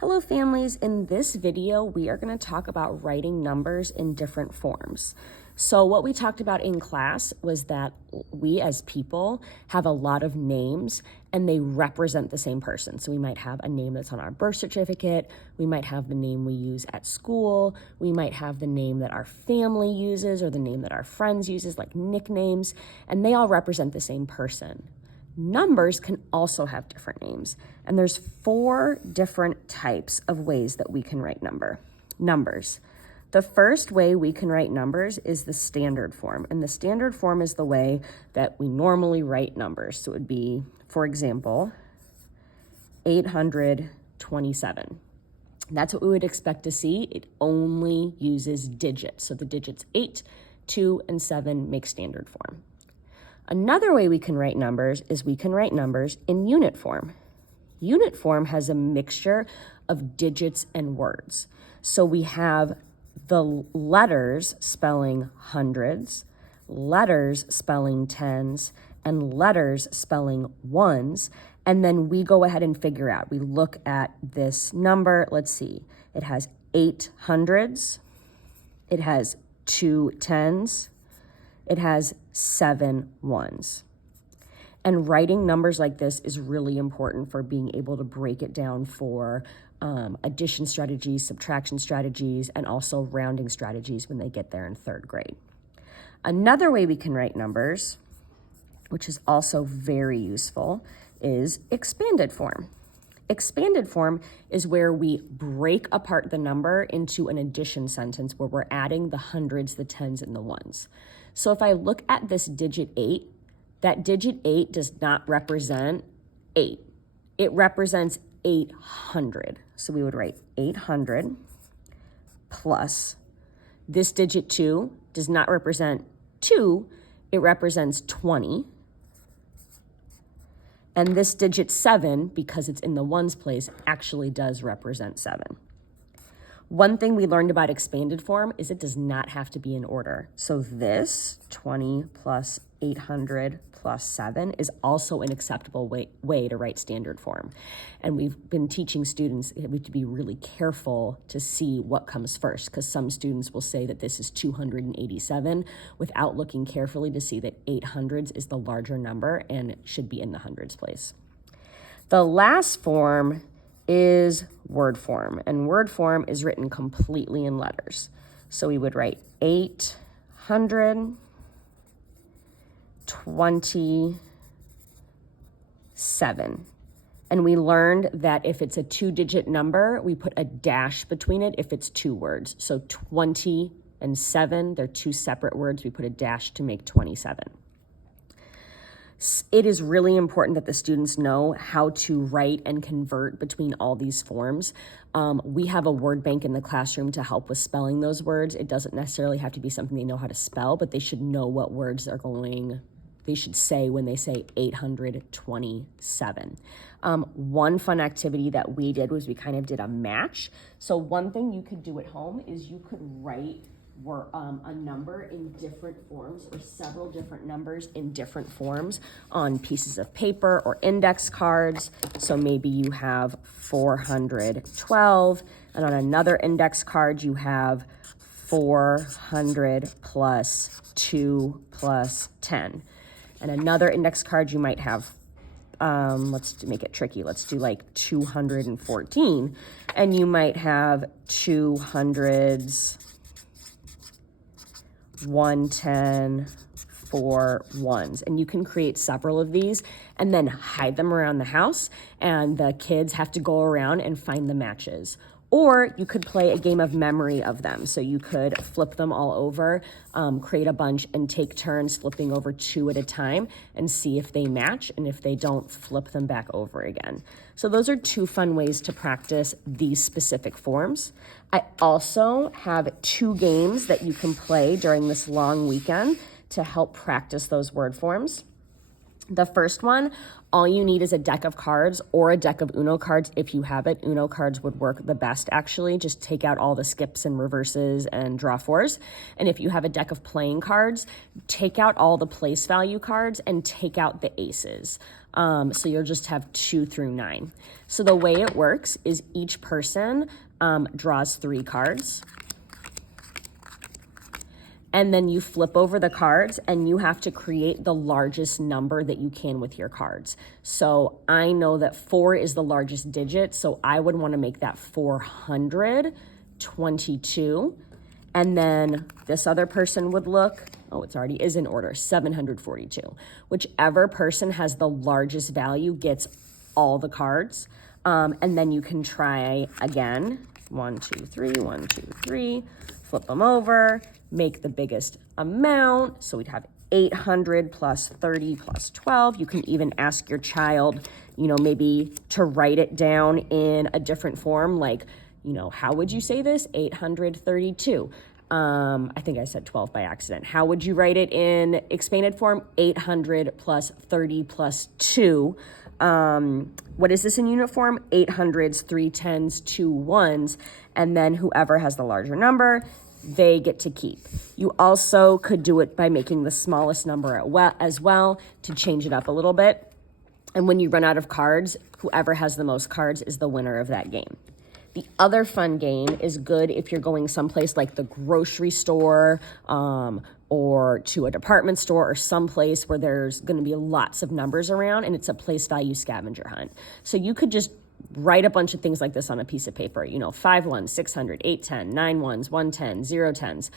Hello families, in this video we are going to talk about writing numbers in different forms. So what we talked about in class was that we as people have a lot of names and they represent the same person. So we might have a name that's on our birth certificate, we might have the name we use at school, we might have the name that our family uses or the name that our friends uses, like nicknames, and they all represent the same person. Numbers can also have different names, and there's 4 different types of ways that we can write numbers. The first way we can write numbers is the standard form, and the standard form is the way that we normally write numbers. So it would be, for example, 827. That's what we would expect to see. It only uses digits. So the digits 8, 2, and 7 make standard form. Another way we can write numbers is we can write numbers in unit form. Unit form has a mixture of digits and words. So we have the letters spelling hundreds, letters spelling tens, and letters spelling ones. And then we go ahead and figure out. We look at this number. Let's see. It has 8 hundreds. It has 2 tens. It has 7 ones. And writing numbers like this is really important for being able to break it down for addition strategies, subtraction strategies, and also rounding strategies when they get there in 3rd grade. Another way we can write numbers, which is also very useful, is expanded form. Expanded form is where we break apart the number into an addition sentence where we're adding the hundreds, the tens, and the ones. So if I look at this digit 8, that digit 8 does not represent 8. It represents 800. So we would write 800 plus. This digit 2 does not represent 2. It represents 20. And this digit 7, because it's in the ones place, actually does represent 7. One thing we learned about expanded form is it does not have to be in order. So this 20 plus 800 plus 7 is also an acceptable way to write standard form. And we've been teaching students we have to be really careful to see what comes first, because some students will say that this is 287 without looking carefully to see that 800s is the larger number and should be in the hundreds place. The last form is word form, and word form is written completely in letters. So we would write 827. And we learned that if it's a 2-digit number, we put a dash between it if it's 2 words. So 20 and 7, they're 2 separate words. We put a dash to make 27. It is really important that the students know how to write and convert between all these forms. We have a word bank in the classroom to help with spelling those words. It doesn't necessarily have to be something they know how to spell, but they should know what words they should say when they say 827. One fun activity that we did was we kind of did a match. So one thing you could do at home is you could write a number in different forms, or several different numbers in different forms on pieces of paper or index cards. So maybe you have 412, and on another index card you have 400 plus 2 plus 10. And another index card you might have, let's make it tricky. Let's do like 214, and you might have 200s, 110, 4 ones. And you can create several of these and then hide them around the house, and the kids have to go around and find the matches. Or you could play a game of memory of them. So you could flip them all over, create a bunch, and take turns flipping over 2 at a time and see if they match. And if they don't, flip them back over again. So those are 2 fun ways to practice these specific forms. I also have 2 games that you can play during this long weekend to help practice those word forms. The first one, all you need is a deck of cards or a deck of Uno cards if you have it. Uno cards would work the best, actually. Just take out all the skips and reverses and draw 4s. And if you have a deck of playing cards, take out all the place value cards and take out the aces. So you'll just have 2 through 9. So the way it works is each person draws 3 cards. And then you flip over the cards and you have to create the largest number that you can with your cards. So I know that 4 is the largest digit, so I would want to make that 422. And then this other person would look, oh, it's already is in order, 742. Whichever person has the largest value gets all the cards. And then you can try again, 1, 2, 3, 1, 2, 3, flip them over, make the biggest amount. So we'd have 800 plus 30 plus 12. You can even ask your child, maybe to write it down in a different form, like, how would you say this? 832. I think I said 12 by accident. How would you write it in expanded form? 800 plus 30 plus 2. What is this in unit form? 800s, 3 10s, 2 1s. And then whoever has the larger number, they get to keep. You also could do it by making the smallest number as well to change it up a little bit. And when you run out of cards, whoever has the most cards is the winner of that game. The other fun game is good if you're going someplace like the grocery store or to a department store or someplace where there's going to be lots of numbers around and it's a place value scavenger hunt. So you could just write a bunch of things like this on a piece of paper, 5 1s, 600, 8 10, 9 1s, 1 10, 0 10s.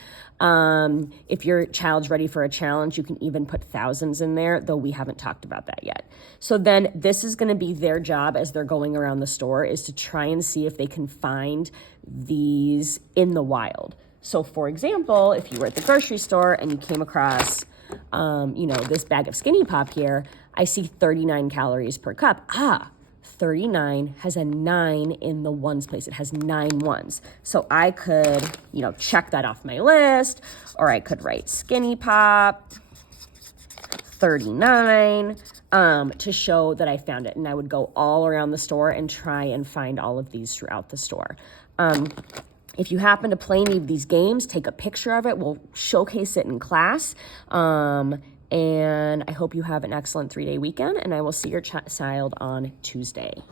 If your child's ready for a challenge, you can even put thousands in there, though we haven't talked about that yet. So then this is going to be their job as they're going around the store, is to try and see if they can find these in the wild. So for example, if you were at the grocery store and you came across, this bag of Skinny Pop here, I see 39 calories per cup. 39 has a 9 in the ones place. It has 9 ones. So I could, check that off my list, or I could write Skinny Pop 39 to show that I found it. And I would go all around the store and try and find all of these throughout the store. If you happen to play any of these games, take a picture of it. We'll showcase it in class. And I hope you have an excellent 3-day weekend, and I will see your child on Tuesday.